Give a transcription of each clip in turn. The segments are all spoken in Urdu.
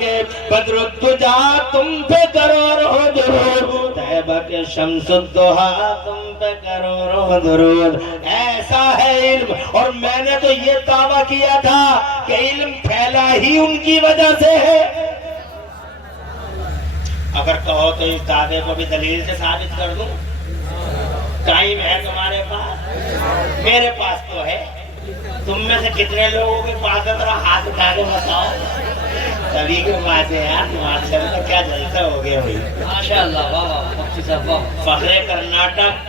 کے بدر الدجا تم پہ کرو درود، طیبہ کے شمس الضحیٰ تم پہ کرو درود. ایسا ہے علم. اور میں نے تو یہ دعویٰ کیا تھا کہ علم پھیلا ہی ان کی وجہ سے ہے. اگر کہو تو اس دعوے کو بھی دلیل سے ثابت کر دوں. ٹائم ہے تمہارے پاس؟ میرے پاس تو ہے. تم میں سے کتنے لوگوں کے پاس ہے؟ ذرا ہاتھ اٹھا کے بتاؤ. سبھی کے پاس ہے یار. ماشاءاللہ کیا جلسہ ہو گیا بھائی. ماشاءاللہ. واہ واہ مفتی صاحب واہ. فخر کرناٹک،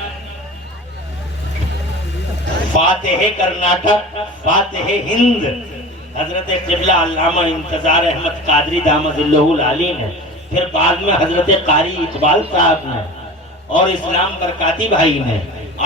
فاتح کرناٹک، فاتح ہند حضرت قبلہ علامہ انتظار احمد قادری دامت اللہ العالی نے، پھر بعد میں حضرت قاری اقبال صاحب نے، اور اسلام برکاتی بھائی نے،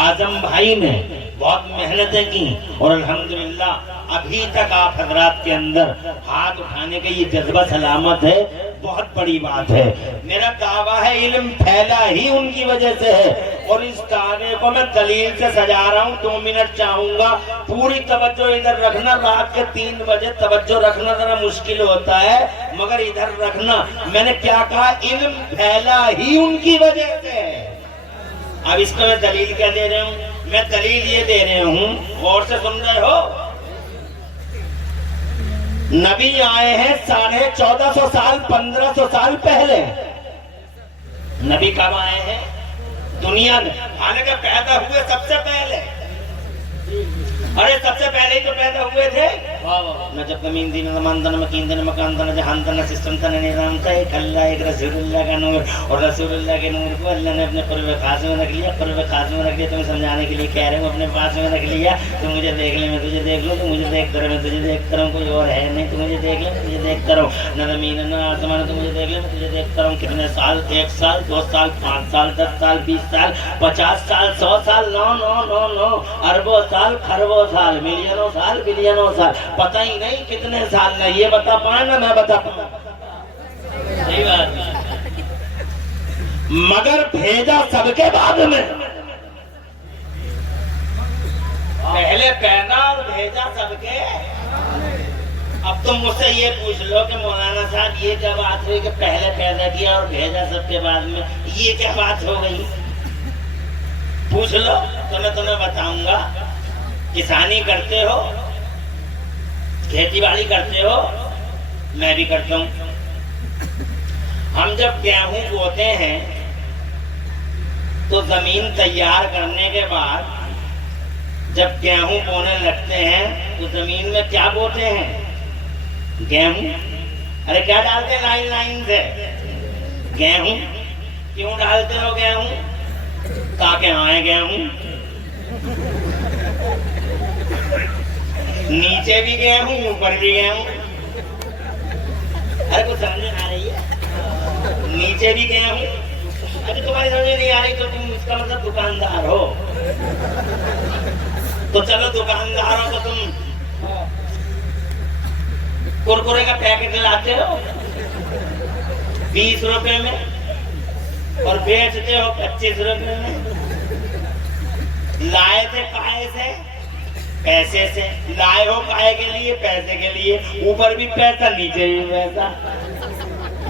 اعظم بھائی نے بہت محنتیں کی. اور الحمدللہ ابھی تک آپ حضرات کے اندر ہاتھ اٹھانے کا یہ جذبہ سلامت ہے. بہت بڑی بات ہے. میرا دعویٰ ہے علم پھیلا ہی ان کی وجہ سے ہے. اور اس دعوے کو میں دلیل سے سجا رہا ہوں. 2 منٹ چاہوں گا. پوری توجہ ادھر رکھنا. رات کے 3 بجے توجہ رکھنا ذرا مشکل ہوتا ہے، مگر ادھر رکھنا. میں نے کیا کہا؟ علم پھیلا ہی ان کی وجہ سے ہے. اب اس کو میں دلیل کیا دے رہا ہوں؟ میں دلیل یہ دے رہا ہوں، غور سے سن رہے ہو. نبی آئے ہیں 1450 سال 1500 سال پہلے. نبی کب آئے ہیں دنیا میں؟ حالانکہ پیدا ہوئے سب سے پہلے. ارے سب سے پہلے ہی تو پیدا ہوئے تھے. نہ جب زمین دین زمان دن مکین دن مکان دن جہان دن سسٹم تن نظام تھا. ایک اللہ ایک رسول اللہ کا نور، اور رسول اللہ کے نور کو اللہ نے اپنے قرب خاص میں رکھ لیا. قرب خاص میں رکھ لیا تمہیں سمجھانے کے لیے کہہ رہے ہوں. اپنے پاس میں رکھ لیا. تو مجھے دیکھ لے میں تجھے دیکھ لوں، تو مجھے دیکھ کر میں تجھے دیکھتا رہوں. کوئی اور ہے نہیں. تو مجھے دیکھ لے میں تجھے دیکھتا رہوں. نہ زمین نہ آسمان، تو مجھے دیکھ لے میں تجھے دیکھتا رہوں. کتنے سال؟ 1 سال 2 سال 5 سال 10 سال 20 سال 50 سال 100 سال 9 اربوں سال خربوں سال ملینوں سال بلینوں سال. پتہ ہی نہیں کتنے سال. نہ یہ بتا پائے نہ میں بتا پاؤں. صحیح بات. مگر بھیجا سب کے بعد میں. پہلے پیدا اور بھیجا سب کے. اب تم مجھ سے یہ پوچھ لو کہ مولانا صاحب یہ کیا بات ہوئی کہ پہلے پیدا کیا اور بھیجا سب کے بعد میں؟ یہ کیا بات ہو گئی؟ پوچھ لو تو میں تمہیں بتاؤں گا. کسانی کرتے ہو، کھیتی باڑی کرتے ہو، میں بھی کرتا ہوں. ہم جب گیہوں بوتے ہیں تو زمین تیار کرنے کے بعد جب گیہوں بونے لگتے ہیں تو زمین میں کیا بوتے ہیں؟ گیہوں. ارے کیا ڈالتے ہیں؟ لائن لائن سے گیہوں. کیوں ڈالتے ہو گیہوں؟ تاکہ آئے گیہوں. نیچے بھی گیہوں اوپر بھی گیہوں. ارے کچھ سمجھ میں آ رہی ہے؟ نیچے بھی گیہوں. ابھی تمہاری سمجھ نہیں آ رہی تو تم اس کا مطلب دکاندار ہو. تو چلو دکاندار ہو تو تم کرکرے کا پیکٹ لاتے ہو 20 روپے میں اور بیچتے ہو 25 روپے میں. لائے تھے کائے سے؟ پیسے سے. لائے ہو کائے کے لیے؟ پیسے کے لیے. اوپر بھی پیسہ نیچے بھی پیسہ،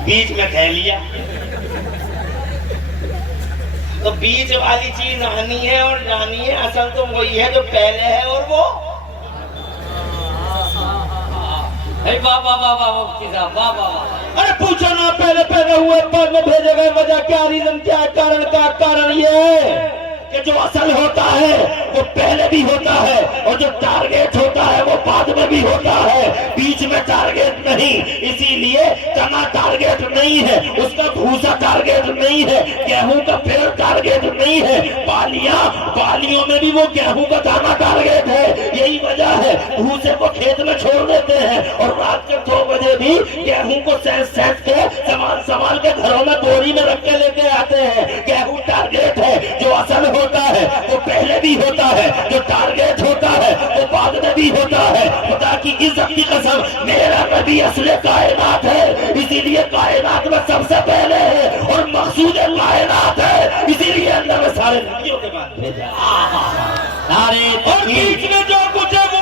بیچ میں تھیلیا. تو بیچ والی چیز آنی ہے اور جانی ہے. اصل تو وہی ہے جو پہلے ہے اور وہ ارے پوچھو نا پہلے پیدا ہوئے بعد میں بھیجے گئے. وجہ کیا؟ ریزن کیا ہے؟ کارن کا کارن یہ ہے کہ جو اصل ہوتا ہے وہ پہلے بھی ہوتا ہے، اور جو ٹارگیٹ ہوتا ہے وہ بعد میں بھی ہوتا ہے. بیچ میں ٹارگیٹ نہیں. اسی لیے چنا ٹارگیٹ نہیں ہے، اس کا بھوسا ٹارگیٹ نہیں ہے، گیہوں کا پھر ٹارگیٹ نہیں ہے. بالیوں میں بھی وہ گیہوں کا دانا ٹارگیٹ ہے. یہی وجہ ہے بھوسے کو کھیت میں چھوڑ دیتے ہیں اور رات کے 2 بجے بھی گیہوں کو سینس کے سنبھال کے گھروں میں بوری میں رکھ کے لے کے آتے ہیں. گیہوں ٹارگیٹ ہے. جو اصل ہوتا ہے وہ پہلے بھی ہوتا ہے، جو ٹارگیٹ ہوتا ہے وہ بعد میں بھی ہوتا ہے. خدا کی عزت کی قسم میرا نبی اصل کائنات ہے، اسی لیے کائنات میں سب سے پہلے ہے اور مقصود کائنات ہے، اسی لیے اللہ میں سارے نبیوں کے بعد بھیجا. اور بیچ میں جو کچھ ہے وہ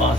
5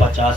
50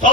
100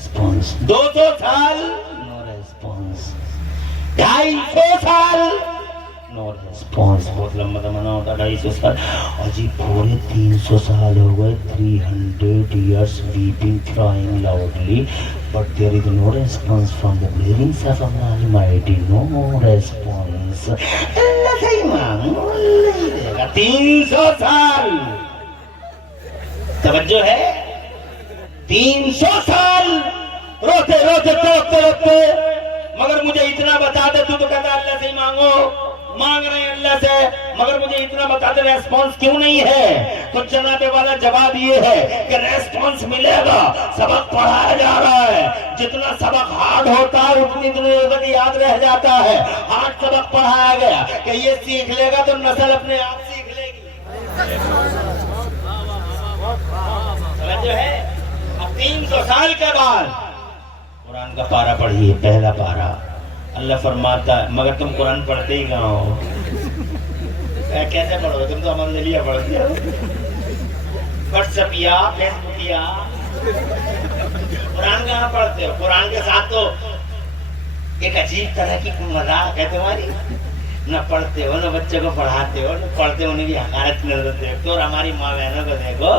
ریسپانس. 200 سال نو ریسپانس. 250 سال نو ریسپانس. بہت لمبا زمانہ ہوتا 250 سال. اور جی پورے 300 سال ہو گئے. 300 years weeping, crying loudly, but there is no response from the presence of Allah Almighty. No response. اللہ سے ہی مانگو اللہ ہی دے گا. 300 سال توجہ ہے. 300 سال روتے روتے تڑپتے تڑپتے. مگر مجھے اتنا بتا دے. تو کہتا اللہ سے ہی مانگو, مانگ رہے ہیں اللہ سے, مگر مجھے اتنا بتا دے ریسپانس کیوں نہیں ہے. تو جناب والا جواب یہ ہے کہ ریسپانس ملے گا. سبق پڑھایا جا رہا ہے. جتنا سبق ہارڈ ہوتا ہے اتنی دیر تک یاد رہ جاتا ہے. ہارڈ سبق پڑھایا گیا کہ یہ سیکھ لے گا تو نسل اپنے آپ سیکھ لے گی. جو ہے اب 300 سال کے بعد قرآن کا پارہ پڑھیے. پہلا پارہ اللہ فرماتا ہے, مگر تم قرآن پڑھتے ہی کہاں ہو. کیسے پڑھو, تم تو عمل دلیہ پڑھتے ہو. واٹس ایپ یا فیس بک یا قرآن کہاں پڑھتے ہو. قرآن کے ساتھ تو ایک عجیب طرح کی مذاق ہے تمہاری. نہ پڑھتے ہو, نہ بچے کو پڑھاتے ہو, نہ پڑھتے انہیں بھی حقارت کی نظر دیکھتے ہو. اور ہماری ماں بہنوں کو دیکھو,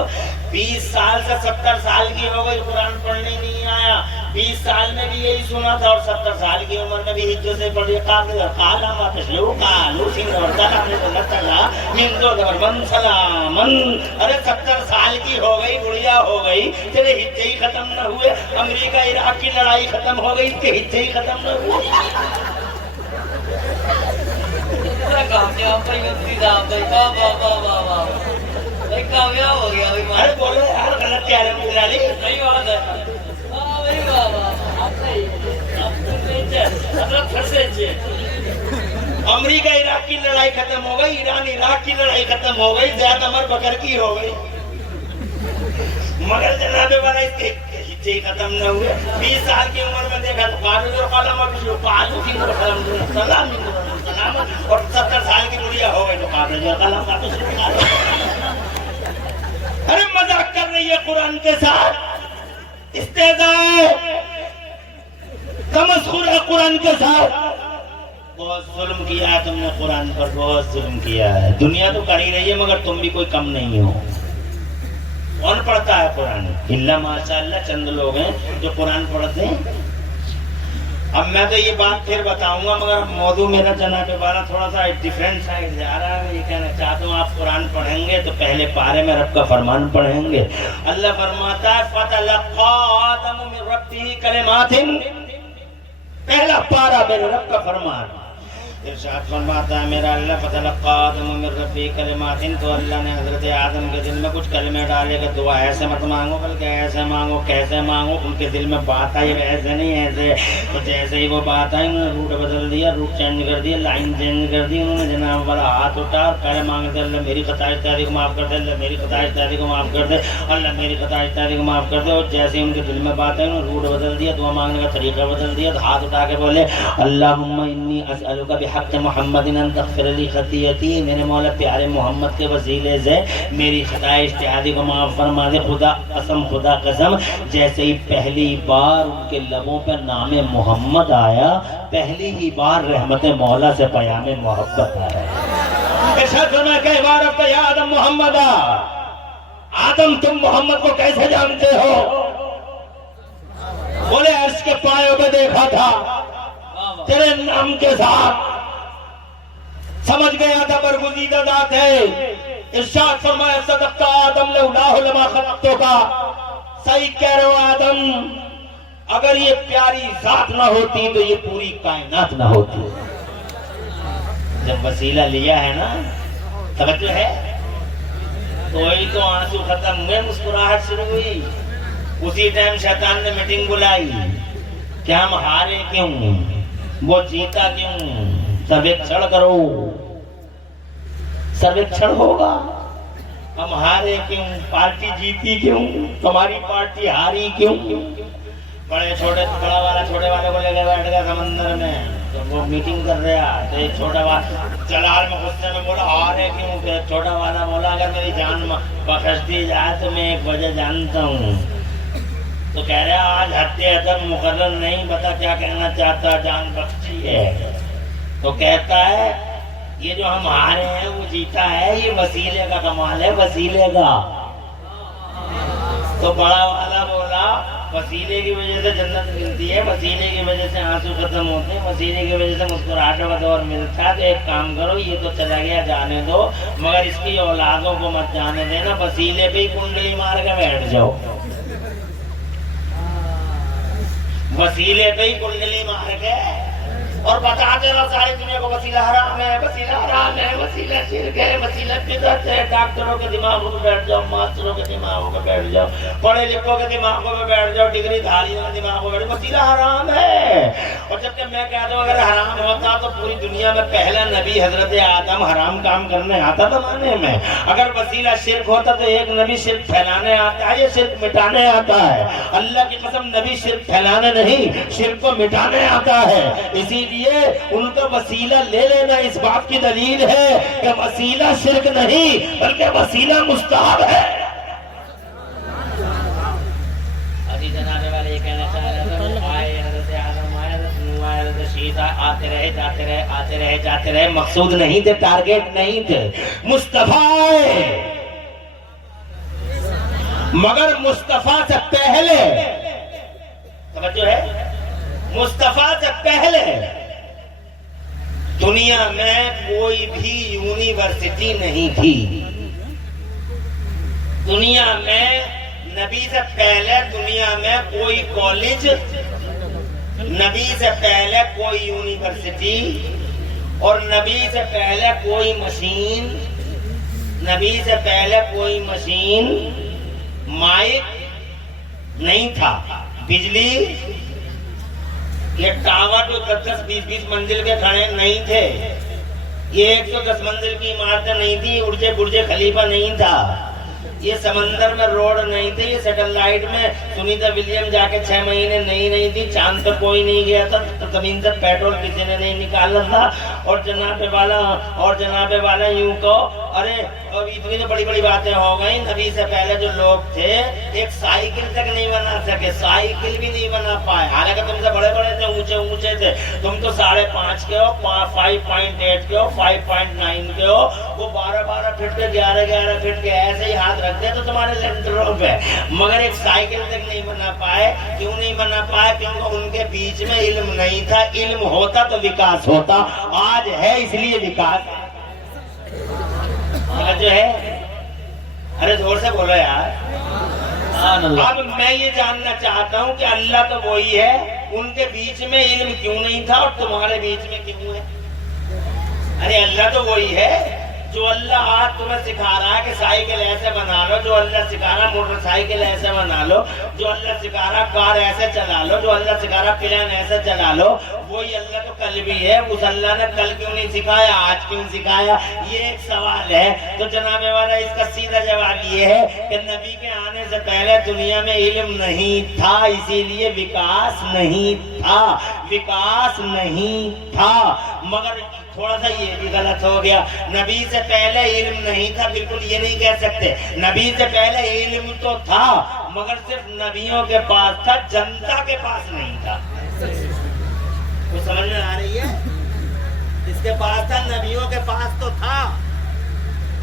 20 سال سے 70 سال کی ہو گئی, قرآن پڑھنے نہیں آیا. 20 سال میں بھی یہی سنا تھا, اور 70 سال کی عمر میں بھی ہجو سے پڑھی. قالا ما تشلو قالو سنورتا اللہ تعالی من دو دبر من سلامن. ارے 70 سال کی ہو گئی, بڑھیا ہو گئی, تیرے ہجے ہی ختم نہ ہوئے. امریکہ عراق کی لڑائی ختم ہو گئی, اس کے ہجے ہی ختم نہ ہوئے. کامیاب ہو گیا. ارے بولو یار, غلط کہہ رہے ہیں علی. صحیح بات ہے. امریکہ عراق کی لڑائی ختم ہو گئی, ایران عراق کی لڑائی ختم ہو گئی, زیادہ عمر بکر کی ہو گئی, مگر جناب والا اس کے ہجے ختم نہ ہوئے. 20 سال کی عمر میں دیکھا تو اور 70 سال کی بڑھیا ہو گئی تو ارے مذاق کر رہی ہے قرآن کے ساتھ. استہزاء ہے, تمسخر ہے قرآن کے ساتھ. بہت ظلم کیا ہے تم نے قرآن پر, بہت ظلم کیا ہے. دنیا تو کر ہی رہی ہے مگر تم بھی کوئی کم نہیں ہو. کون پڑھتا ہے قرآن؟ اللہ ماشاء اللہ چند لوگ ہیں جو قرآن پڑھتے ہیں. اب میں تو یہ بات پھر بتاؤں گا, مگر موضوع میرا جناب والا تھوڑا سا ڈیفرنٹ سائڈ جا رہا ہے. میں یہ کہنا چاہتا ہوں, آپ قرآن پڑھیں گے تو پہلے پارے میں رب کا فرمان پڑھیں گے. اللہ فرماتا ہے فَتَلَقَّىٰ آدَمُ مِن رَبِّهِ كَلِمَاتٍ. پہلا پارا میرے رب کا فرمان. ارشاد فرماتا ہے میرا اللہ فَتَلَقَّىٰ آدَمُ مِن رَبِّهِ كَلِمَاتٍ. تو اللہ نے حضرت آدم کے دل میں کچھ کلمے ڈالے کہ دعا ایسے مت مانگو بلکہ ایسے مانگو. کیسے مانگو؟ ان کے دل میں بات آئی, ایسے نہیں ایسے. تو جیسے ہی وہ بات آئی انہوں نے روٹ بدل دیا, روٹ چینج کر دیا, لائن چینج کر دی. انہوں نے جناب والا ہاتھ اٹھا اور پہلے مانگتے اللہ میری خطا اجتہادی کو معاف کر دے, اللہ میری خطا اجتہادی کو معاف کر دے, اللہ میری خطا اجتہادی کو معاف کر دے. اور جیسے ہی ان کے دل میں بات آئی انہوں نے روٹ بدل دیا, دعا مانگنے کا طریقہ بدل دیا. تو ہاتھ اٹھا کے بولے اللہم انی اسألک بحق محمد ان تغفر لی خطیئتی. میرے مولا پیارے محمد کے وسیلے سے میری خطا اجتہادی کو معاف فرما دے. خدا قسم, خدا قسم, جیسے ہی پہلی بار ان کے لبوں پہ نام محمد آیا, پہلی ہی بار رحمت مولا سے پیام محبت آیا. ارشاد فرمایا کہ عبارت یا آدم محمد. آدم تم محمد کو کیسے جانتے ہو؟ بولے عرش کے پایوں پہ دیکھا تھا تیرے نام کے ساتھ, سمجھ گیا تھا برگزیدہ ذات ہے. ارشاد فرمایا صدقت آدم لولا لما خلقتک. صحیح کہہ رہے ہو آدم, اگر یہ پیاری ذات نہ ہوتی تو یہ پوری کائنات نہ ہوتی. جب وسیلہ لیا ہے نا, توجہ ہے, تو ہی تو آنسو ختم ہوئے, مسکراہٹ شروع ہوئی. اسی ٹائم شیطان نے میٹنگ بلائی کہ ہم ہارے کیوں, وہ جیتا کیوں, سرویکشن کرو. سرویکشن ہوگا, ہم ہارے کیوں, پارٹی جیتی کیوں, تمہاری پارٹی ہاری کیوں. بڑے چھوٹے, بڑا والا چھوٹے والے کو لے کے بیٹھ گیا سمندر میں, تو وہ میٹنگ کر رہا. تو ایک چھوٹا والا جلال میں غصے میں بولا ہارے کیوں. کہ چھوٹا والا بولا اگر میری جان بخش دی جائے تو میں ایک وجہ جانتا ہوں, تو کہہ رہا آج حد ادب مقرر نہیں، بتا کیا کہنا چاہتا، جان بخشی ہے۔ تو کہتا ہے یہ جو ہم ہارے ہیں وہ جیتا ہے، یہ وسیلے کا کمال ہے، وسیلے کا۔ تو بڑا والا بولا وسیلے کی وجہ سے جنت ملتی ہے، وسیلے کی وجہ سے آنسو ختم ہوتے ہیں، وسیلے کی وجہ سے مسکراہٹوں کا دور ملتا ہے۔ تو ایک کام کرو، یہ تو چلا گیا جانے دو، مگر اس کی اولادوں کو مت جانے دینا، وسیلے پہ ہی کنڈلی مار کے بیٹھ جاؤ، وسیلے پہ ہی کنڈلی مار کے، اور بتاتے رہو ساری دنیا کو وسیلہ حرام ہے، وسیلہ حرام ہے، وسیلہ شرک ہے، وسیلہ بدعت ہے۔ ڈاکٹروں کے دماغوں پہ بیٹھ جاؤ، ماسٹروں کے دماغوں پہ بیٹھ جاؤ، پڑھے لکھوں کے دماغوں پہ بیٹھ جاؤ، ڈگری دھاریوں کے دماغوں پہ بیٹھ جاؤ، وسیلہ حرام ہے۔ اور جب کہ میں کہتا ہوں اگر حرام ہوتا تو پوری دنیا میں پہلا نبی حضرت آدم حرام کام کرنے آتا زمانے میں۔ اگر وسیلہ شرک ہوتا تو ایک نبی شرک پھیلانے آتا ہے، یہ شرک مٹانے آتا ہے۔ اللہ کی قسم نبی شرک پھیلانے نہیں، شرک کو مٹانے آتا ہے۔ اسی لیے ان کا وسیلہ لے لینا اس بات کی دلیل ہے کہ وسیلہ شرک نہیں بلکہ وسیلہ مستحب ہے۔ ابھی جناب والے یہ کہنا چاہ رہے تھے آئے حضرت آدم، آئے حضرت نوح، آئے حضرت شیطا، آتے رہے جاتے رہے، آتے رہے جاتے رہے، مقصود نہیں تھے، ٹارگیٹ نہیں تھے، مصطفیٰ آئے۔ مگر مصطفیٰ سے پہلے، توجہ ہے، مصطفیٰ سے پہلے دنیا میں کوئی بھی یونیورسٹی نہیں تھی۔ دنیا میں نبی سے پہلے دنیا میں کوئی کالج، نبی سے پہلے کوئی یونیورسٹی، اور نبی سے پہلے کوئی مشین، نبی سے پہلے کوئی مشین، مائک نہیں تھا، بجلی، یہ ٹاور جو 10-20 منزل کے کھڑے نہیں تھے، یہ 110 منزل کی عمارتیں نہیں تھی، ارجے برج خلیفہ نہیں تھا، یہ سمندر میں روڈ نہیں تھی، یہ سیٹلائٹ میں سنیتا ولیم جا کے 6 مہینے نہیں تھی، چاند پر کوئی نہیں گیا تھا، زمین سے پیٹرول کسی نے نہیں نکالا تھا۔ اور جناب والا یوں کہو، ارے اب اتنی تو بڑی بڑی باتیں ہو گئی، نبی سے پہلے جو لوگ تھے ایک سائیکل تک نہیں بنا سکے، سائیکل بھی نہیں بنا پائے، حالانکہ تم سے بڑے بڑے تھے، اونچے تھے، تم تو 5.5 کے ہو، 5.8 کے ہو، 5.9 کے ہو، وہ 12 فٹ کے 11 فٹ کے ایسے ہی ہاتھ رکھتے تو تمہارے لنٹروں پہ، مگر ایک سائیکل تک نہیں بنا پائے۔ کیوں نہیں بنا پائے؟ کیونکہ ان کے بیچ میں علم نہیں تھا، علم ہوتا تو وکاس ہوتا، آج ہے اس لیے وکاس جو ہے۔ ارے زور سے بولو یار۔ اب میں یہ جاننا چاہتا ہوں کہ اللہ تو وہی ہے، ان کے بیچ میں علم کیوں نہیں تھا اور تمہارے بیچ میں کیوں ہے؟ ارے اللہ تو وہی ہے، جو اللہ آج تمہیں سکھا رہا ہے کہ سائیکل ایسے بنا لو، جو اللہ سکھا رہا موٹر سائیکل ایسے بنا لو، جو اللہ سکھا رہا کار ایسے چلا لو، جو اللہ سکھا رہا پلین ایسے چلا لو، وہی اللہ تو کل بھی ہے۔ اس اللہ نے کل کیوں نہیں سکھایا، آج کیوں سکھایا؟ یہ ایک سوال ہے۔ تو جناب والا اس کا سیدھا جواب یہ ہے کہ نبی کے آنے سے پہلے دنیا میں علم نہیں تھا، اسی لیے وکاس نہیں تھا، وکاس نہیں تھا۔ مگر تھوڑا سا یہ بھی غلط ہو گیا، نبی سے پہلے علم نہیں تھا، بالکل یہ نہیں کہہ سکتے، نبی سے پہلے علم تو تھا، مگر صرف نبیوں کے پاس تھا، جنتا کے پاس نہیں تھا۔ وہ سمجھ میں آ رہی ہے؟ جس کے پاس تھا نبیوں کے پاس تو تھا۔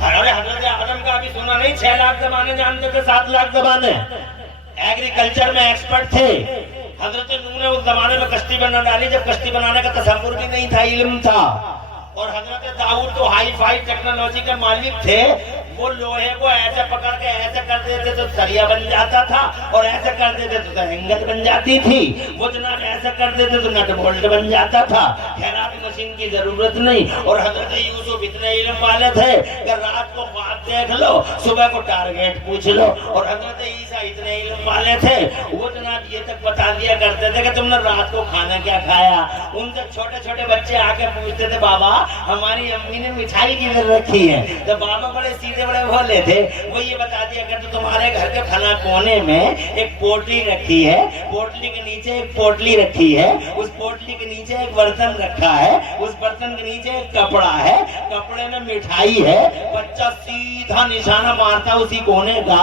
ارے حضرت آدم کا بھی سنا نہیں، 6 لاکھ زبانیں جانتے تھے، 7 لاکھ زبانیں، ایگریکلچر میں ایکسپرٹ تھے۔ حضرت نوح نے اس زمانے میں کشتی بنا ڈالی جب کشتی بنانے کا تصور بھی نہیں تھا، علم تھا۔ اور حضرت داؤد تو ہائی فائی ٹیکنالوجی کے مالک تھے، وہ لوہے کو ایسے پکڑ کے ایسے کر دیتے تو سریا بن جاتا تھا، اور ایسے کر دیتے تو اینگل بن جاتی تھی، وہ جناب ایسے کر دیتے تو نٹ بولٹ بن جاتا تھا، خیرات مشین کی ضرورت نہیں۔ اور حضرت یوسف اتنے علم والے تھے کہ رات کو خواب دیکھ لو، صبح کو ٹارگیٹ پوچھ لو۔ اور حضرت عیسیٰ اتنے علم والے تھے، وہ جناب یہ تک بتا دیا کرتے تھے کہ تم نے رات کو کھانا کیا کھایا۔ ان سے چھوٹے چھوٹے بچے آ کے پوچھتے تھے، بابا ہماری امی نے مٹھائی کدھر رکھی ہے؟ تو بابا بڑے سیدھے بڑے بھولے تھے، وہ یہ بتا دیا کرتے تمہارے گھر کے فلاں کونے میں ایک پوٹلی رکھی ہے، پوٹلی کے نیچے ایک پوٹلی رکھی ہے، اس پوٹلی کے نیچے ایک برتن رکھا ہے، اس برتن کے نیچے ایک کپڑا ہے، کپڑے میں مٹھائی ہے۔ بچہ سیدھا نشانہ مارتا اسی کونے کا،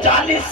40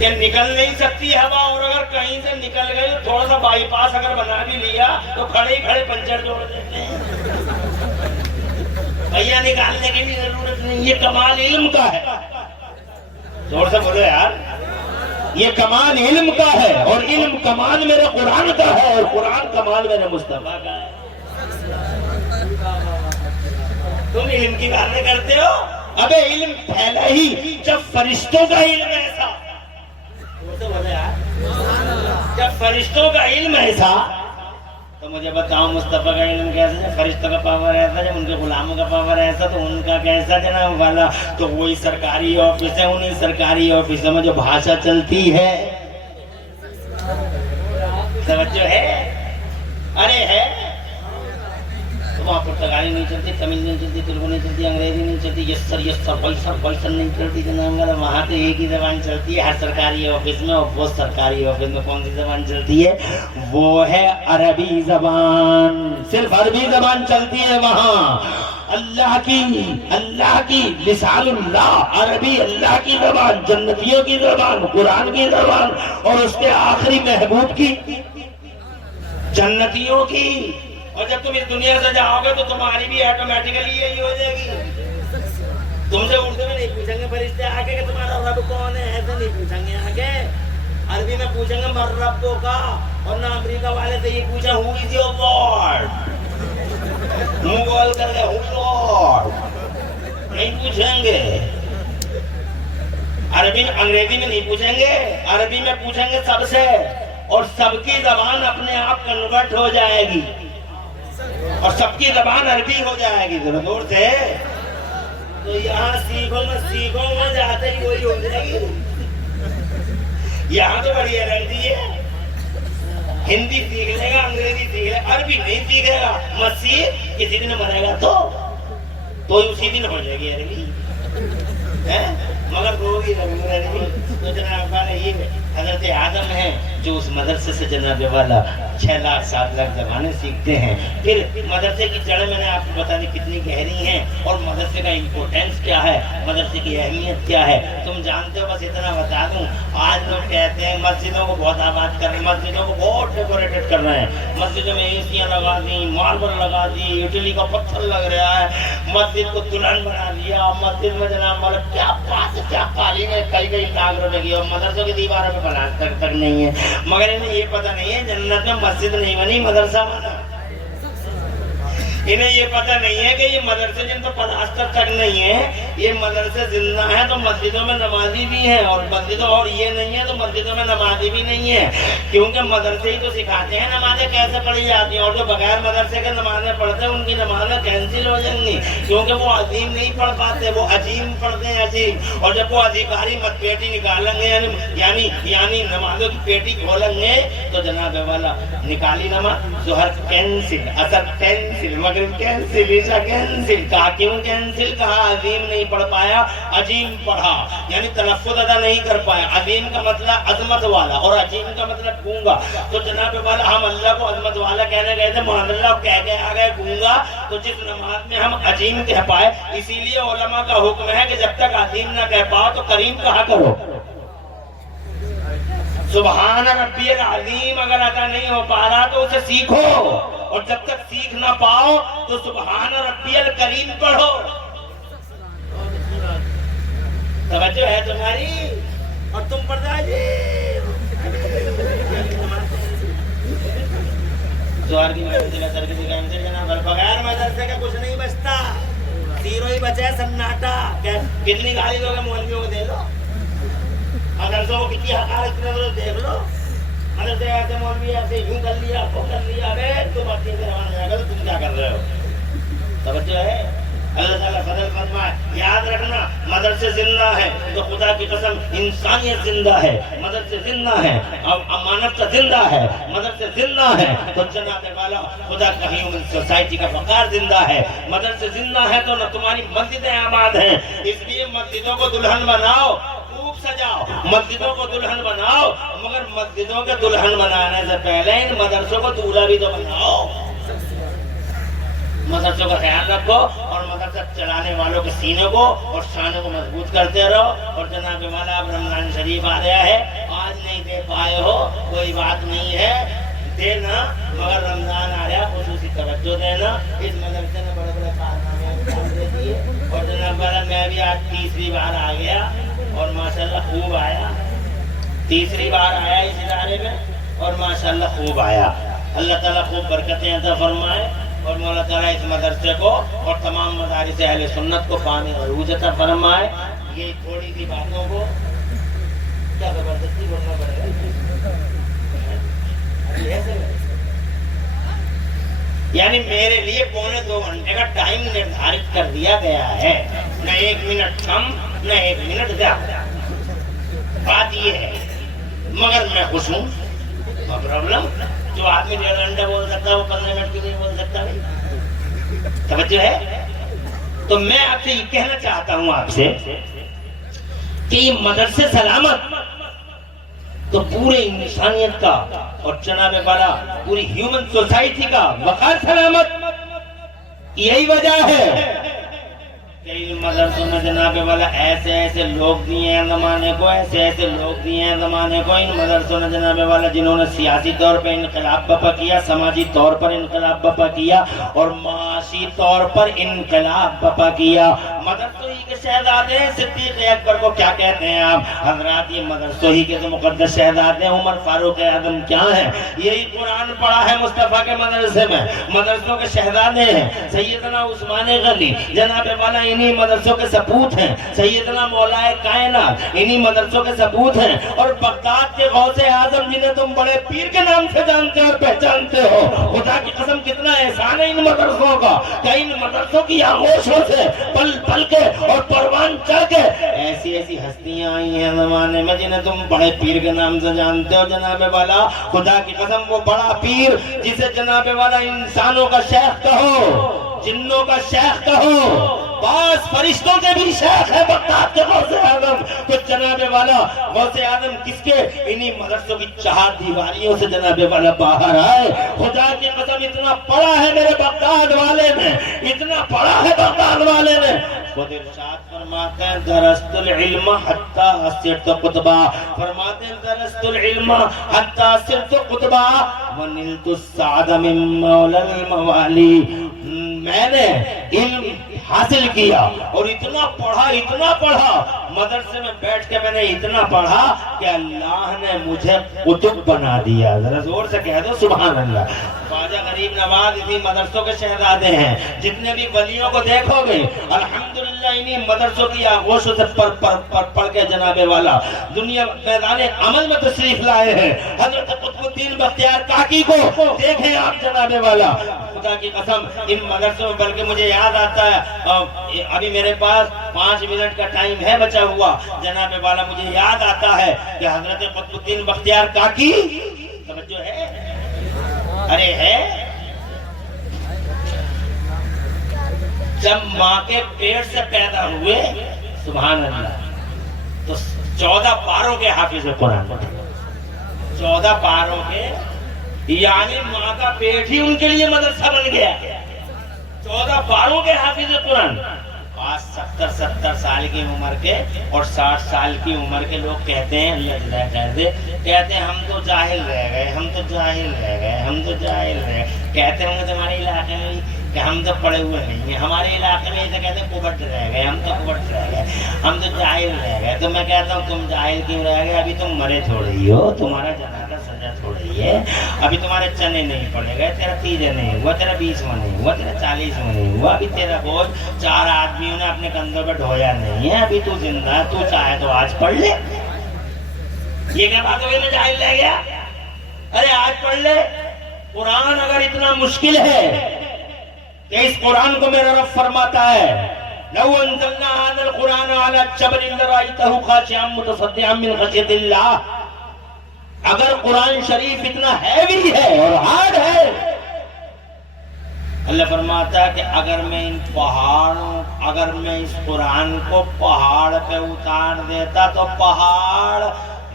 یہ نکل نہیں سکتی ہوا، اور اگر کہیں سے نکل گئی تو تھوڑا سا بائی پاس اگر بنا بھی لیا تو کھڑے ہی کھڑے پنچر جوڑ دیتے ہیں۔ بھیا نکالنے کی بھی ضرورت نہیں، یہ کمال علم کا ہے۔ زور سے بولو یار، یہ کمال علم کا ہے، اور علم کمال میرے قرآن کا ہے، اور قرآن کمال میرے مصطفیٰ کا ہے۔ تم علم کی باتیں کرتے ہو؟ ابے علم پھیلا ہی جب فرشتوں کا علم ایسا، جب فرشتوں کا علم ایسا، تو مجھے بتاؤ مصطفیٰ کا علم کیسا؟ جب فرشتوں کا پاور ایسا، جب ان کے غلاموں کا پاور ایسا، تو ان کا کیسا جناب والا؟ تو وہی سرکاری آفس ہے، انہیں سرکاری آفسوں میں جو بھاشا چلتی ہے، توجہ ہے؟ ارے ہے وہاں پرتگالی نہیں چلتی، تمل نہیں چلتی، تیلگو نہیں چلتی، انگریزی نہیں چلتی، یس سر ویسر نہیں چلتی جناب، وہاں تو ایک ہی زبان چلتی ہے ہر سرکاری آفس میں، اور وہ سرکاری آفس میں کون سی زبان چلتی ہے؟ وہ ہے عربی زبان، صرف عربی زبان چلتی ہے وہاں۔ اللہ کی لسان اللہ، عربی اللہ کی زبان، جنتیوں کی زبان، قرآن کی زبان، اور اس کے آخری محبوب کی، جنتیوں کی۔ اور جب تم اس دنیا سے جاؤ گے تو تمہاری بھی آٹومیٹیکلی یہی ہو جائے گی۔ تم سے اردو میں نہیں پوچھیں گے فرشتے آگے کہ تمہارا رب کون ہے، ایسے نہیں پوچھیں گے آگے، عربی میں پوچھیں گے مر ربو کا، اور نہ امریکہ والے سے یہ پوچھا ہو از یور لارڈ، منہ بول کر کے ہو لارڈ نہیں پوچھیں گے۔ عربی میں انگریزی میں نہیں پوچھیں گے، عربی میں پوچھیں گے سب سے، اور سب کی زبان اپنے آپ کنورٹ ہو جائے گی، اور سب کی زبان عربی ہو جائے گی۔ ذرا دور سے تو یہاں سیکھوں میں جاتے ہی وہی ہو جائے گی۔ یہاں تو بڑی رنگی ہے، ہندی سیکھ لے گا، انگریزی سیکھ لے گا، عربی نہیں سیکھے گا، مسیح کسی دن مرے گا تو اسی دن ہو جائے گی عربی، مگر ہوگی ضرور عربی۔ تو جناب والا یہ حضرت آدم ہے جو اس مدرسے سے جناب والا 6 لاکھ 7 لاکھ زبانیں سیکھتے ہیں۔ پھر مدرسے کی جڑیں میں نے آپ کو بتا دی کتنی گہری ہیں، اور مدرسے کا امپورٹنس کیا ہے، مدرسے کی اہمیت کیا ہے تم جانتے ہو۔ بس اتنا بتا دوں، آج لوگ کہتے ہیں مسجدوں کو بہت آباد کر رہے ہیں، مسجدوں کو بہت ڈیکوریٹڈ کر رہے ہیں، مسجدوں میں اے لگا دی، ماربل لگا دی، اٹلی کا پتھر لگ رہا ہے، مسجد کو دلہن بنا دیا، مسجد میں جناب والا کیا بات ہے، کیا قالین ہے، کئی لاکھ روپے کی، اور مدرسوں کی دیواروں پہ پلاسٹر تک نہیں ہے۔ مگر انہیں یہ پتہ نہیں ہے جنت میں مسجد نہیں بنی، مدرسہ بنا۔ انہیں یہ پتہ نہیں ہے کہ یہ مدرسے جن پر پلاسٹر تک نہیں ہے، یہ مدرسے زندہ ہیں تو مسجدوں میں نمازی بھی ہیں، اور مسجدوں اور یہ نہیں ہے تو مسجدوں میں نمازی بھی نہیں ہے، کیونکہ مدرسے ہی تو سکھاتے ہیں نمازیں کیسے پڑھی جاتی ہیں، اور جو بغیر مدرسے کے نمازیں پڑھتے ہیں ان کی نمازیں کینسل ہو جائیں گی، کیونکہ وہ عظیم نہیں پڑھ پاتے، وہ عجیم پڑھتے ہیں، عجیم۔ اور جب وہ ادھیکاری مت پیٹی نکالیں گے، یعنی نمازوں کی پیٹی کھولیں گے، تو جناب والا نکالی نماز ظہر کینسل، اثر کینسل، مغرب کینسل، عشاء کینسل۔ کہا کیوں کینسل؟ کہا عظیم نہیں پڑھ پایا، عجیم پڑھا، یعنی تلفظ ادا نہیں کر پایا۔ عظیم کا مطلب عظمت والا، اور عجیم کا مطلب گونگا۔ تو جناب والا ہم اللہ کو عظمت والا کہنے گئے تھے، مان اللہ کہہ کے آ گئے گونگا، تو جس نماز میں ہم عظیم کہہ پائے، اسی لیے علماء کا حکم ہے کہ جب تک عظیم نہ کہہ پاؤ تو کریم کہا کرو۔ سبحان ربی العظیم اگر ادا نہیں ہو پا رہا تو اسے سیکھو، اور جب تک سیکھ نہ پاؤ تو سبحان ربی الکریم پڑھو۔ توجہ ہے تمہاری؟ اور تم پڑھتا جی زہر کی مدرسے کی جناب بغیر مدرسے کا کچھ نہیں بچتا، زیرو ہی بچے، سناٹا۔ کتنی گالی دو گے مولویوں کو؟ دے لو مدرسوں کو کتنی حقارت اتنے تو دیکھ لو، مدرسے ایسے مولوی ایسے یوں کر لیا وہ کر لیا، تم اپنی زبان جائے گا تو تم کیا کر رہے ہو؟ توجہ ہے؟ اللہ تعالیٰ فضل فرمائے، یاد رکھنا مدرسے زندہ ہے تو خدا کی قسم انسانیت زندہ ہے، مدرسے زندہ ہے، امانت کا زندہ ہے، مدرسے زندہ ہے تو جناب والا خدا کا ہیومن سوسائٹی کا وقار زندہ ہے، مدرسے زندہ ہے تو نہ تمہاری مسجدیں آباد ہیں۔ اس لیے مسجدوں کو دلہن بناؤ، خوب سجاؤ، مسجدوں کو دلہن بناؤ، مگر مسجدوں کے دلہن بنانے سے پہلے ان مدرسوں کو دولہا بھی تو بناؤ۔ مدرسوں کا خیال رکھو، اور مدرسے مذہب چلانے والوں کے سینے کو اور شانوں کو مضبوط کرتے رہو. اور جناب والا اب رمضان شریف آ رہا ہے, آج نہیں دے پائے ہو کوئی بات نہیں ہے, دینا, مگر رمضان آ رہا خصوصی توجہ دینا. اس مدرسے نے بڑے بڑے کارنامے انجام دے دیے. اور جناب والا میں بھی آج تیسری بار آ گیا اور ماشاءاللہ خوب آیا, تیسری بار آیا اس ادارے میں اور ماشاءاللہ خوب آیا. اللہ تعالیٰ خوب برکتیں عطا فرمائے اور مولا تعالیٰ اس مدرسے کو اور تمام مدارس اہل سنت کو پانی عروج عطا فرمائے. یہ تھوڑی سی باتوں کو کیا زبردستی بولنا پڑے گا, یعنی میرے لیے 1.25 گھنٹے کا ٹائم نردھارت کر دیا گیا ہے, نہ 1 منٹ کم نہ 1 منٹ زیادہ. بات یہ ہے مگر میں خوش ہوں, نو پرابلم. جو آدمی 1.5 گھنٹہ بول سکتا ہے وہ 15 منٹ کیوں نہیں بول سکتا بھائی؟ توجہ ہے. تو میں آپ سے یہ کہنا چاہتا ہوں آپ سے کہ یہ مدرسے سلامت تو پورے انسانیت کا اور جناب والا پوری ہیومن سوسائٹی کا وقار سلامت. یہی وجہ ہے کہ ان مدرسوں میں جناب والا ایسے ایسے لوگ دیے ہیں زمانے کو, ایسے ایسے لوگ دیے ہیں زمانے کو. ان مدرسوں نے جناب والا جنہوں نے سیاسی طور پر انقلاب برپا کیا, سماجی طور پر انقلاب برپا کیا اور معاشی طور پر انقلاب برپا کیا. مدرسوں ہی کے شہزادے ہیں صدیق اکبر کو کیا کہتے ہیں آپ حضرات؟ یہ مدرسوں ہی کے جو مقدس شہزادے ہیں عمر فاروق اعظم کیا ہیں؟ یہی قرآن پڑھا ہے مصطفیٰ کے مدرسے میں. مدرسوں کے شہزادے ہیں سیدنا عثمان غنی جناب والا, انہی مدرسوں کے سپوت ہیں. سیدنا مولا کائنات انہی مدرسوں کے سپوت ہیں. اور بغداد کے غوث اعظم جنہیں تم بڑے پیر کے نام سے جانتے اور پہچانتے ہو, خدا کی قسم کتنا احسان ہے ان مدرسوں کا کہ ان مدرسوں کی آغوشوں سے پل پل کے اور پروان چڑھ کے ایسی ایسی ہستیاں آئی ہیں زمانے میں جنہیں تم بڑے پیر کے نام سے جانتے ہو. جناب والا خدا کی قسم وہ بڑا پیر جسے جناب والا انسانوں کا شیخ کہو, جنوں کا شیخ کہو, بعض فرشتوں کے بھی شیخ ہے بغداد کے غوث اعظم. تو جناب والا غوث اعظم کس کے؟ انہی مدرسوں کی 4 دیواریوں سے جناب والا باہر آئے. خدا کی قسم اتنا پڑا ہے میرے بغداد والے نے, اتنا پڑا ہے بغداد والے نے. خود ارشاد فرماتے ہیں درست العلم حتی صرت قطبا, فرماتے ہیں درست العلم حتی صرت قطبا ونلت السعد من مولا الموالی. میں نے علم حاصل کیا اور اتنا پڑھا مدرسے میں بیٹھ کے میں نے اتنا پڑھا کہ اللہ نے مجھے قطب بنا دیا. ذرا زور سے کہہ دو سبحان اللہ. خواجہ غریب نواز انہی مدرسوں کے شہزادے ہیں. جتنے بھی ولیوں کو دیکھو گے الحمدللہ انہی مدرسوں کی آغوشوں سے پڑھ کے جناب والا دنیا میدان عمل میں تشریف لائے ہیں. حضرت قطب الدین بختیار کاکی کو دیکھیں آپ جناب والا. خدا کی قسم ان مدرسوں میں, بلکہ مجھے یاد آتا ہے ابھی میرے پاس 5 منٹ کا ٹائم ہے بچا ہوا جناب والا, مجھے یاد آتا ہے کہ حضرت قطب الدین بختیار کاکی توجہ ہے, ارے ہے, جب ماں کے پیٹ سے پیدا ہوئے سبحان اللہ تو 14 پاروں کے حافظ قرآن, 14 پاروں کے, یعنی ماں کا پیٹ ہی ان کے لیے مدرسہ بن گیا. 14 پاروں کے حافظ قرآن. آج 70 سال کی عمر کے اور 60 سال کی عمر کے لوگ کہتے ہیں کہتے ہیں ہم تو جاہل رہ گئے, ہم تو جاہل رہ گئے, ہم تو جاہل رہ گئے. کہتے ہوں گے تمہارے علاقے میں کہ ہم تو پڑھے ہوئے نہیں ہیں. ہمارے علاقے میں ایسے کہتے ہیں کبٹ رہ گئے, ہم تو کبٹ رہ گئے, ہم تو جاہل رہ گئے. تو میں کہتا ہوں تم جاہل کیوں رہ گئے؟ ابھی تم مرے تھوڑی ہو, تمہارا جنازہ سجا تھوڑی ہے. ابھی تمہارے چنے نہیں پڑے گئے, تیرا 30 نہیں ہوا, تیرا 20واں نہیں ہوا, تیرا 40واں نہیں ہوا. ابھی تیرا بوجھ 4 آدمیوں نے اپنے کندھوں پہ ڈھویا نہیں ہے. ابھی تو زندہ ہے, تو چاہے تو آج پڑھ لے. یہ کیا بات ہوئی میں جاہل رہ گیا؟ ارے آج پڑھ لے. قرآن اگر اتنا مشکل ہے کہ اس قرآن کو میرا رب فرماتا ہے لو انزلنا هذا القرآن على جبل لرأيته خاشعا متصدعا من خشية الله. اگر قرآن شریف اتنا ہیوی ہے اور ہارڈ ہے, اللہ فرماتا ہے کہ اگر میں اس قرآن کو پہاڑ پہ اتار دیتا تو پہاڑ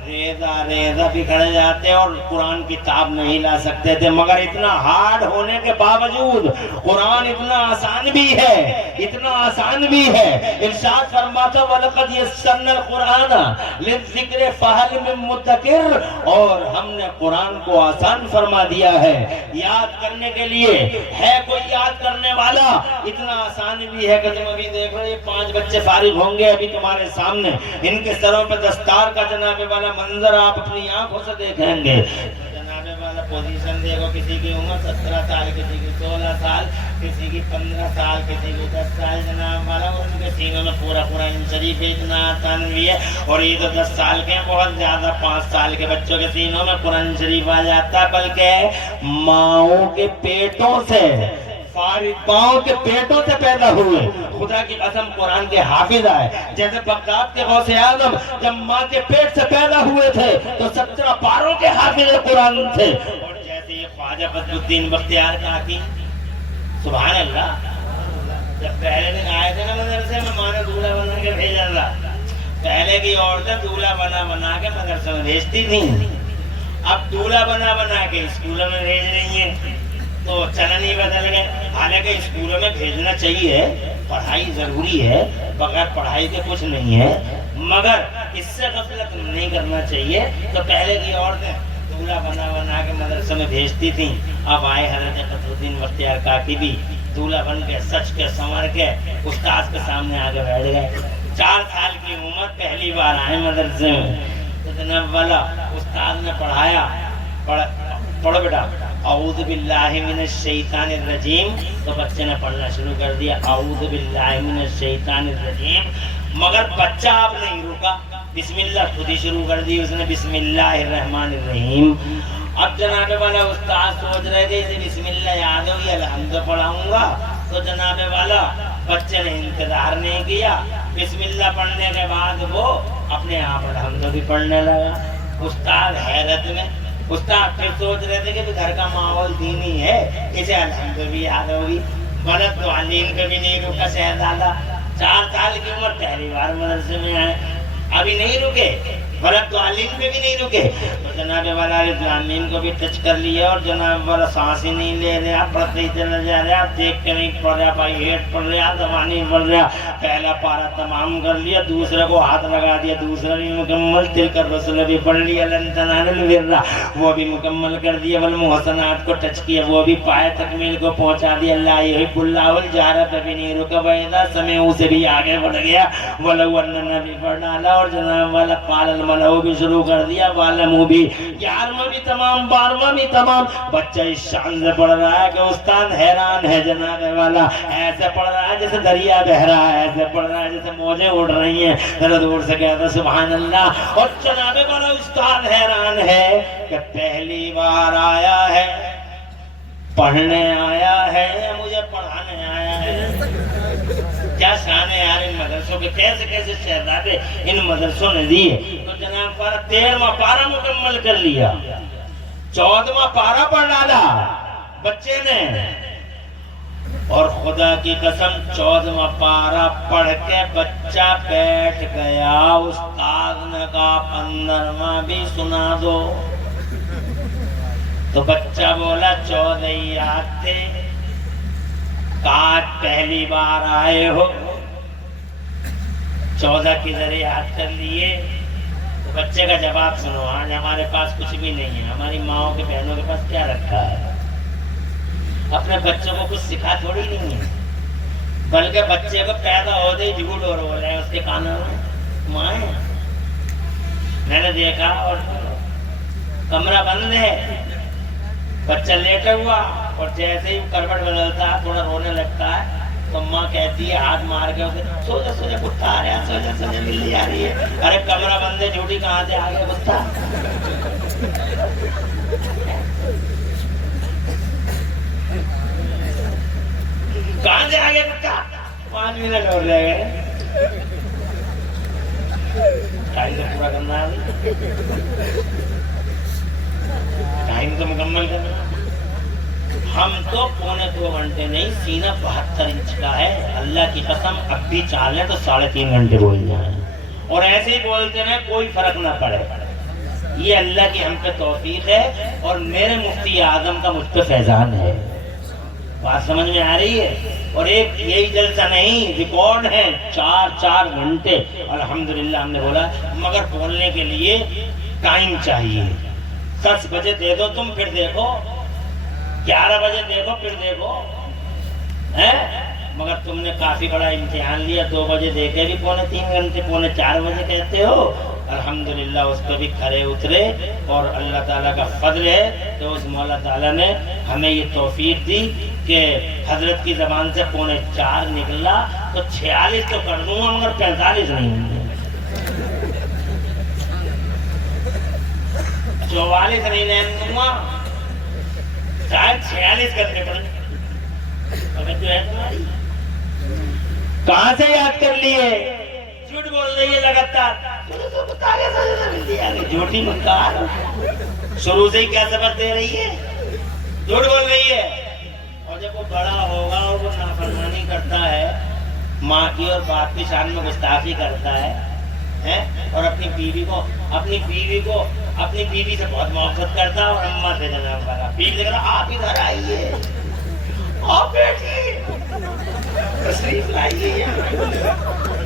ریزہ بگڑ جاتے اور قرآن کتاب نہیں لا سکتے تھے، مگر اتنا ہارڈ ہونے کے باوجود قرآن اتنا آسان بھی ہے، اتنا آسان بھی ہے۔ ارشاد فرماتا وَلَقَدْ يَسَّرْنَا الْقُرْآنَ لِلذِّكْرِ فَهَلْ مِن مُدَّكِرٍ، اور ہم نے قرآن کو آسان فرما دیا ہے یاد کرنے کے لیے، ہے کوئی یاد کرنے والا؟ اتنا آسان بھی ہے کہ تم ابھی دیکھ رہے یہ 5 بچے فارغ ہوں گے ابھی تمہارے سامنے، ان کے سروں پہ دستار کا جناب والا منظر آپ اپنی آنکھوں سے دیکھیں گے۔ جناب والا پوزیشن دیکھو، کسی کی عمر 17 سال، کسی کی 16 سال، کسی کی 15 سال، کسی کی 10 سال، جناب والا ان کے سینوں میں پورا قرآن شریف اتنا آسان بھی ہے۔ اور یہ تو 10 سال کے بہت زیادہ 5 سال کے بچوں کے سینوں میں قرآن شریف آ جاتا ہے، بلکہ ماؤں کے پیٹوں سے، ماؤں کے پیٹوں سے پیدا ہوئے، خدا کی قسم قرآن کے حافظ آئے۔ جیسے بغداد کے غوث اعظم جب ماں کے پیٹ سے پیدا ہوئے تھے تو 17 پاروں کے حافظ قرآن تھے، اور جیسے یہ خواجہ بدر الدین بختیار کاکی، سبحان اللہ، جب پہلے دن آئے تھے نا مدرسے میں، ماں نے دولہا بنا کے بھیجا تھا۔ پہلے کی عورتیں دولہا بنا کے مدرسے میں بھیجتی تھیں، اب دولہا بنا کے اسکولوں میں بھیج رہی ہیں، تو چلن ہی بدل گئے۔ حالانکہ اسکولوں میں بھیجنا چاہیے، پڑھائی ضروری ہے، بغیر پڑھائی کے کچھ نہیں ہے، مگر اس سے غفلت نہیں کرنا چاہیے۔ تو پہلے کی عورتیں دولہا بنا کے مدرسے میں بھیجتی تھیں، اب آئے حضرت بدر الدین بختیار کاکی بھی دولہا بن کے سچ کے سنور کے استاد کے سامنے آگے بیٹھ گئے۔ 4 سال کی عمر، پہلی بار آئے مدرسے میں، تو جناب والا استاد نے پڑھایا، پڑھو بیٹا اعوذ باللہ من الشیطان الرجیم، تو بچے نے پڑھنا شروع کر دیا اعوذ باللہ من الشیطان الرجیم، مگر بچہ اب نہیں رکا، بسم اللہ خود ہی شروع کر دی اس نے، بسم اللہ الرحمن الرحیم۔ اب جناب والا استاد سوچ رہے تھے اسے بسم اللہ یاد ہوگی الحمد پڑھاؤں گا، تو جناب والا بچے نے انتظار نہیں کیا، بسم اللہ پڑھنے کے بعد وہ اپنے آپ الحمد بھی پڑھنے لگا۔ استاد حیرت میں، استاد پھر سوچ رہے تھے کہ گھر کا ماحول دینی ہے، اسے الحمد بھی یاد ہوگی، غلط تو علیم پہ بھی نہیں رکا شہزادہ، 4 سال کی عمر، پہلی بار مدرسے میں آئے، ابھی نہیں رکے، غلط تو علیم پہ بھی نہیں رکے، تو جناب والا علیم کو بھی ٹچ کر لیا، اور جناب والا سانس ہی نہیں لے رہے، آپ پڑھتے ہی چلے جا رہے، آپ دیکھ کے نہیں پڑھ رہا، بھائی ہیٹ پڑھ رہا، زبانی پڑھ رہا، پہلا پارا تمام کر لیا، دوسرے کو ہاتھ لگا دیا، دوسرا بھی مکمل، تلک الرسول بھی پڑھ لیا، لن تنالوا البر وہ بھی مکمل کر دیا، والمحصنات کو ٹچ کیا، وہ بھی پائے تکمیل کو پہنچا دیا، لا یحب اللہ الجہر پہ بھی نہیں رکا، وَإِذَا سَمِعُوا سے بھی آگے بڑھ گیا، وَلَوْ أَنَّنَا بھی پڑھ ڈالا، اور جناب والا قال الملأ بھی شروع کر دیا، وَعْلَمُوا بھی، 11واں بھی تمام، 12واں بھی تمام، بچہ اس شان سے پڑھ رہا ہے کہ استاد حیران ہے، جناب والا ایسے پڑھ رہا ہے جیسے دریا بہ رہا ہے، ایسے پڑھ رہا ہے جیسے موجیں اڑ رہی ہیں، ذرا دور سے کہتا سبحان اللہ، اور جناب والا استاد حیران ہے کہ پہلی بار آیا ہے، پڑھنے آیا ہے یا مجھے پڑھانے آیا ہے؟ کیا شان ہے یار ان مدرسوں کے، کیسے کیسے شہزادے ان مدرسوں نے دیے۔ تو جناب پر 13واں پارا مکمل کر لیا، 14واں پارا پڑھ ڈالا بچے نے، اور خدا کی قسم 14واں پارا پڑھ کے بچہ بیٹھ گیا، استاد نے کہا 15واں بھی سنا دو، تو بچہ بولا 14 ہی یاد تھے، کاج پہلی بار آئے ہو، 14 کی ذریعے یاد کر لیے۔ تو بچے کا جواب سنو، آج ہمارے پاس کچھ بھی نہیں ہے، ہماری ماؤں کے بہنوں کے پاس کیا رکھا ہے؟ اپنے بچوں کو کچھ سکھا تھوڑی نہیں ہے، بلکہ بچے کو پیدا ہوتے ہی جھوٹ اور ہو جائے اس کے کانوں میں مائیں۔ میں نے دیکھا، اور کمرہ بند ہے، بچہ لیٹا ہوا، اور جیسے ہی کروٹ بدلتا ہے تھوڑا رونے لگتا ہے، تو ماں کہتی ہے ہاتھ مار کے اسے، سو جا کتا آ رہا ہے، سو جا بلی آ رہی ہے، ارے کمرہ بند ہے، جھوٹی کہاں سے آ گیا کتا؟ کہاں سے آ گیا کتا؟ 5 منٹ اور رہ گئے، ٹائم تو پورا کرنا ہے، ٹائم تو مکمل کرنا۔ ہم تو 2.25 گھنٹے نہیں، سینہ 72 انچ کا ہے، اللہ کی قسم اب بھی چالیں تو 3.5 گھنٹے بول جائیں، اور ایسے ہی بولتے رہے، کوئی فرق نہ پڑے، یہ اللہ کی ہم پہ توفیق ہے اور میرے مفتی اعظم کا مجھ پہ فیضان ہے. بات سمجھ میں آ رہی ہے؟ اور ایک یہی جلسہ نہیں، ریکارڈ ہے 4 گھنٹے الحمدللہ ہم نے بولا، مگر بولنے کے لیے ٹائم چاہیے. 10 بجے دے دو تم، پھر دیکھو 11 بجے دیکھو، پھر دیکھو، مگر تم نے کافی بڑا امتحان لیا. 2 بجے دیکھے بھی 3 گھنٹے، 4 بجے کہتے ہو. الحمدللہ اس پہ بھی کھڑے اترے اور اللہ تعالیٰ کا فضل ہے تو اس مولا تعالیٰ نے ہمیں یہ توفیق دی کہ حضرت کی زبان سے 3:45 نکلا تو 46 تو کر دوں گا مگر 45 نہیں ہوں گے، 44 نہیں لین دوں گا، شاید 46 کرنے پڑے. اگر جو ہے تمہاری کہاں سے یاد کر لیے؟ جھوٹ بول رہی ہے لگاتار، جھوٹی مکار شروع سے ہی کیا سبق دے رہی ہے، جھوٹ بول رہی ہے. اور جب وہ بڑا ہوگا اور وہ نافرمانی کرتا ہے، ماں کی اور باپ کی شان میں گستاخی کرتا ہے اور اپنی بیوی سے بہت محبت کرتا ہے اور اماں سے جناب والا بیوی سے کہتا آپ ادھر آئیے، آپ بیٹھیے، تشریف لائیے.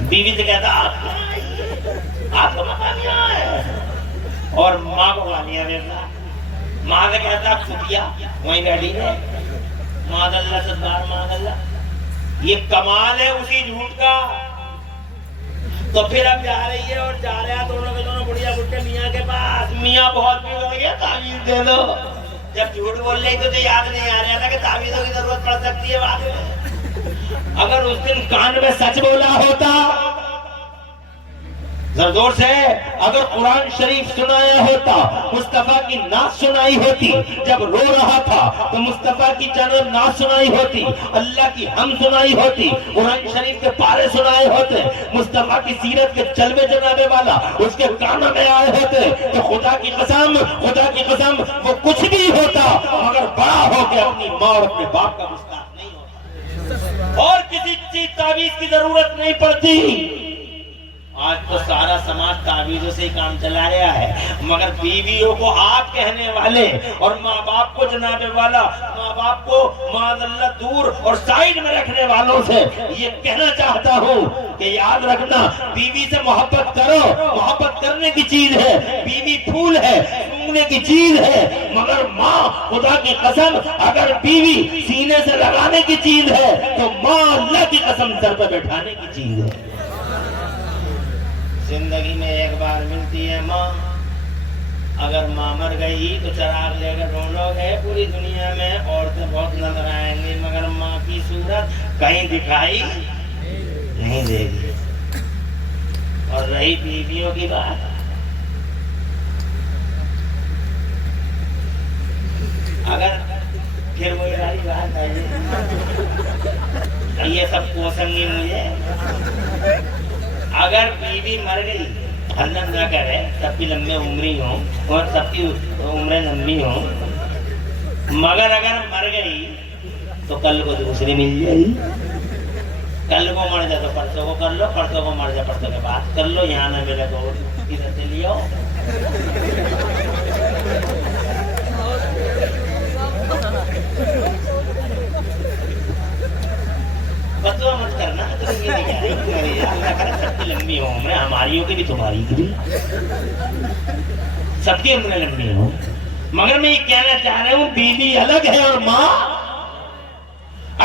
بیوی سے کہتا آپ آپ کا مقام یہاں ہے، اور ماں کو گالیاں دیتا. ماں سے کہتا کھتیا وہیں بیٹھی ہے، معاذ اللہ صدار معاذ اللہ. یہ کمال ہے اسی جھوٹ کا. تو پھر اب جا رہی ہے اور جا رہے ہیں دونوں کے دونوں بڑھیا بڑھے میاں کے پاس. میاں بہت بھی ہو گیا، تعویذ دے دو. جب جھوٹ بول رہی تو یاد نہیں آ رہا تھا کہ تعویذوں کی ضرورت پڑ سکتی ہے بعد میں. اگر اس دن کان میں سچ بولا ہوتا، زور سے اگر قرآن شریف سنایا ہوتا، مصطفیٰ کی نعت سنائی ہوتی، جب رو رہا تھا تو مصطفیٰ کی جناب نعت سنائی ہوتی، اللہ کی ہم سنائی ہوتی، قرآن شریف کے پارے سنائے ہوتے، مصطفیٰ کی سیرت کے جلوے جناب والا اس کے کانوں میں آئے ہوتے، تو خدا کی قسم وہ کچھ بھی ہوتا مگر بڑا ہو کے اپنی ماں اور اپنے باپ کا گستاخ نہیں ہوتا اور کسی چیز تعویذ کی ضرورت نہیں پڑتی. آج تو سارا سماج تعویذوں سے ہی کام چلا رہا ہے، مگر بیویوں کو آپ کہنے والے اور ماں باپ کو جناب والا، ماں باپ کو معاذ اللہ دور اور سائیڈ میں رکھنے والوں سے یہ کہنا چاہتا ہوں کہ یاد رکھنا، بیوی سے محبت کرو، محبت کرنے کی چیز ہے. بیوی پھول ہے، سونگنے کی چیز ہے، مگر ماں خدا کی قسم اگر بیوی سینے سے لگانے کی چیز ہے تو ماں اللہ کی قسم سر پہ بیٹھانے کی چیز ہے. زندگی میں ایک بار ملتی ہے ماں. اگر ماں مر گئی تو چراغ لے کر ڈھونڈو گے پوری دنیا میں عورتیں بہت نظر آئیں گی، مگر ماں کی صورت کہیں دکھائی نہیں دے گی. اور رہی بیویوں کی بات، اگر پھر وہی والی بات ہے یہ سب کوسنگی مجھے. اگر بیوی مر گئی، اللہ نہ کرے سب کی لمبی عمری ہوں اور سب کی عمریں لمبی ہوں، مگر اگر مر گئی تو کل کو دوسری مل جائے گی. کل کو مر جائے تو پرسوں کو کر لو، پرسوں کو مر جائے پرسوں کے بات کر لو. یہاں نہ ملے تو ادھر سے لے آؤ. بدوا مت کرنا، تو یہ نہیں اللہ کرے سب کی لمبی ہوں عمریں، ہماری کی بھی تمہاری کی بھی، سب کی عمریں لمبی ہوں. مگر میں یہ کہنا چاہ رہا ہوں بیوی الگ ہے اور ماں.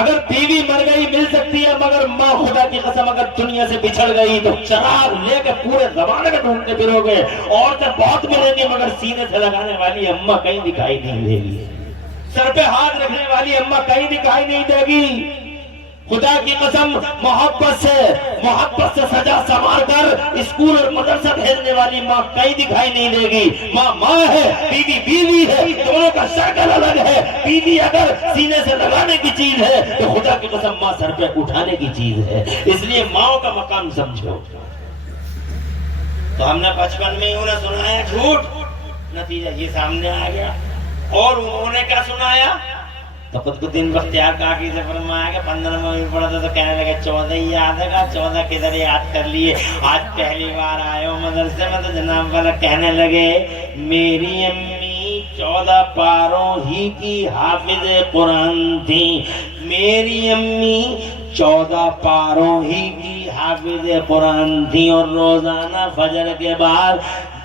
اگر بیوی مر گئی مل سکتی ہے، مگر ماں خدا کی قسم اگر دنیا سے بچھڑ گئی تو چراغ لے کے پورے زمانے میں ڈھونڈتے پھرو گے. عورتیں بہت ملیں گی مگر سینے سے لگانے والی اماں کہیں دکھائی نہیں دے گی، سر پہ ہاتھ رکھنے والی اماں کہیں دکھائی نہیں دے گی. خدا کی قسم محبت سے سجا سنوار کر اسکول اور مدرسہ بھیجنے والی ماں کہیں دکھائی نہیں دے گی. ماں ہے، بیوی بیوی ہے، دونوں کا شکل الگ ہے. بیوی اگر سینے سے لگانے کی چیز ہے تو خدا کی قسم ماں سر پہ اٹھانے کی چیز ہے. اس لیے ماں کا مقام سمجھو. تو ہم نے بچپن میں انہیں سنایا جھوٹ، نتیجہ یہ سامنے آ گیا. اور انہوں نے کیا سنایا؟ تو خود دن بختیار کاکی سے فرمایا کہ 15 میں بھی پڑھا تھا تو کہنے لگے 14 ہی یاد ہے گا، 14 کدھر یاد کر لیے، آج پہلی بار آئے ہو مدرسے میں۔ تو جناب والا کہنے لگے میری امی 14 پاروں ہی کی حافظ قرآن تھی، میری امی 14 پاروں ہی کی حافظ قرآن تھی، اور روزانہ فجر کے بعد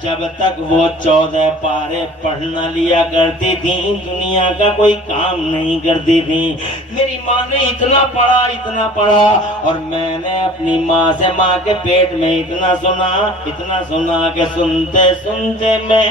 جب تک وہ 14 پارے پڑھ نہ لیا کرتی تھیں دنیا کا کوئی کام نہیں کرتی تھیں۔ میری ماں نے اتنا پڑھا اور میں نے اپنی ماں سے، ماں کے پیٹ میں اتنا سنا کہ سنتے سنتے میں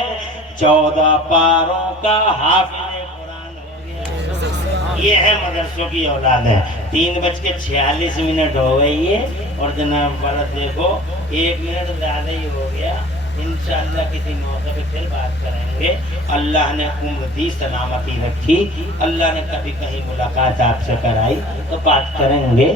14 پاروں کا حافظ قرآن ہو گیا۔ یہ ہے مدرسوں کی اولاد ہے۔ 3:46 ہو گئی ہے اور جناب والا دیکھو 1 منٹ زیادہ ہی ہو گیا۔ انشاءاللہ کسی موقع پہ پھر بات کریں گے۔ اللہ نے عمر دی، سلامتی رکھی، اللہ نے کبھی کہیں ملاقات آپ سے کرائی تو بات کریں گے۔